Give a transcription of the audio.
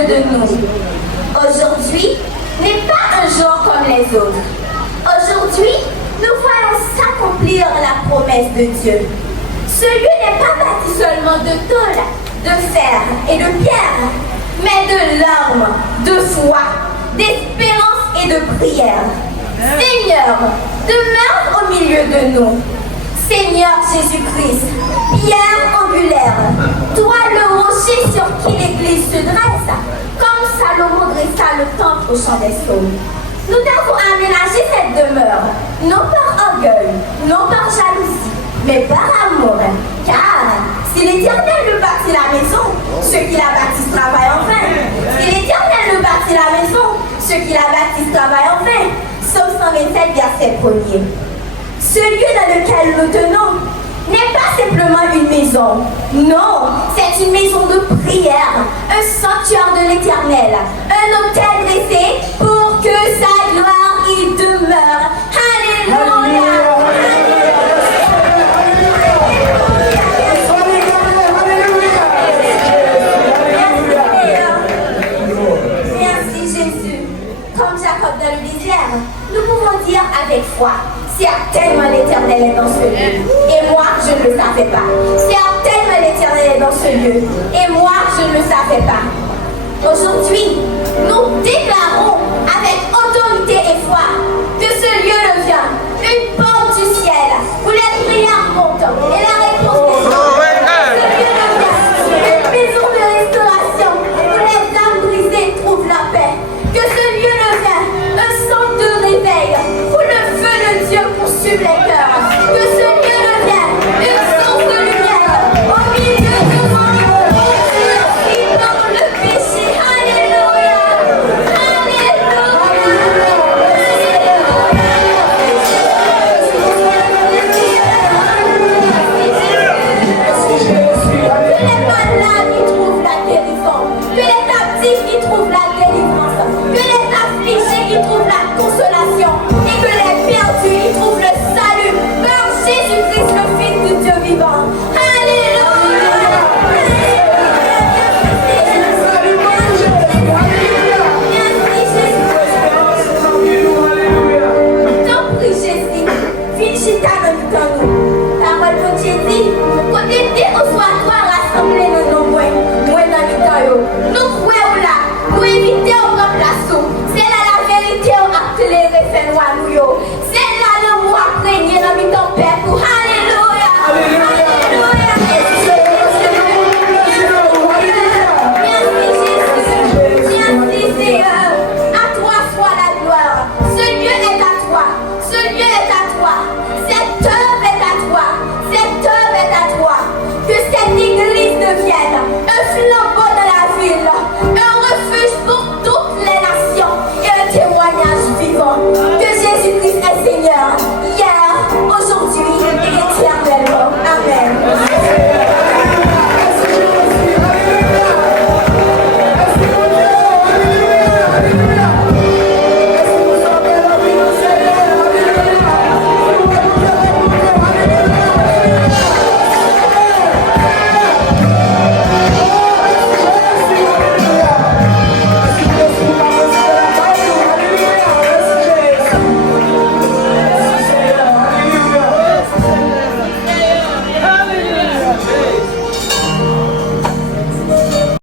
milieu de nous. Aujourd'hui n'est pas un jour comme les autres. Aujourd'hui, nous voyons s'accomplir la promesse de Dieu. Ce lieu n'est pas bâti seulement de tôle, de fer et de pierre, mais de larmes, de foi, d'espérance et de prière. Seigneur, demeure au milieu de nous. Seigneur Jésus-Christ, pierre angulaire, toi le rocher sur qui l'Église se dresse, comme Salomon dressa le temple au champ des Saules. Nous t'avons aménagé cette demeure, non par orgueil, non par jalousie, mais par amour. Car si l'Éternel ne bâtit la maison, ceux qui la bâtissent travaillent en vain. Si l'Éternel ne bâtit la maison, ceux qui la bâtissent travaillent en vain. Psaume 127, verset 1er. Ce lieu dans lequel nous tenons n'est pas simplement une maison. Non, c'est une maison de prière, un sanctuaire de l'Éternel, un autel dressé pour que sa gloire y demeure. Alléluia! Merci Jésus. Comme Jacob dans le désert, nous pouvons dire avec foi: certainement l'Éternel est dans ce lieu. Et moi, je ne le savais pas. Certainement l'Éternel est dans ce lieu. Et moi, je ne le savais pas. Aujourd'hui, nous déclarons avec autorité et foi que ce lieu devient une porte du ciel où les prières montent et la réponse des hommes. Ce lieu devient une maison de restauration où les âmes brisées trouvent la paix. Que ce lieu devient un centre de réveil où le feu de Dieu consume les cœurs. Que ce lieu devienne une source de lumière au milieu de nous. Dans le péché. Alléluia. Que les malades y trouvent la guérison. Que les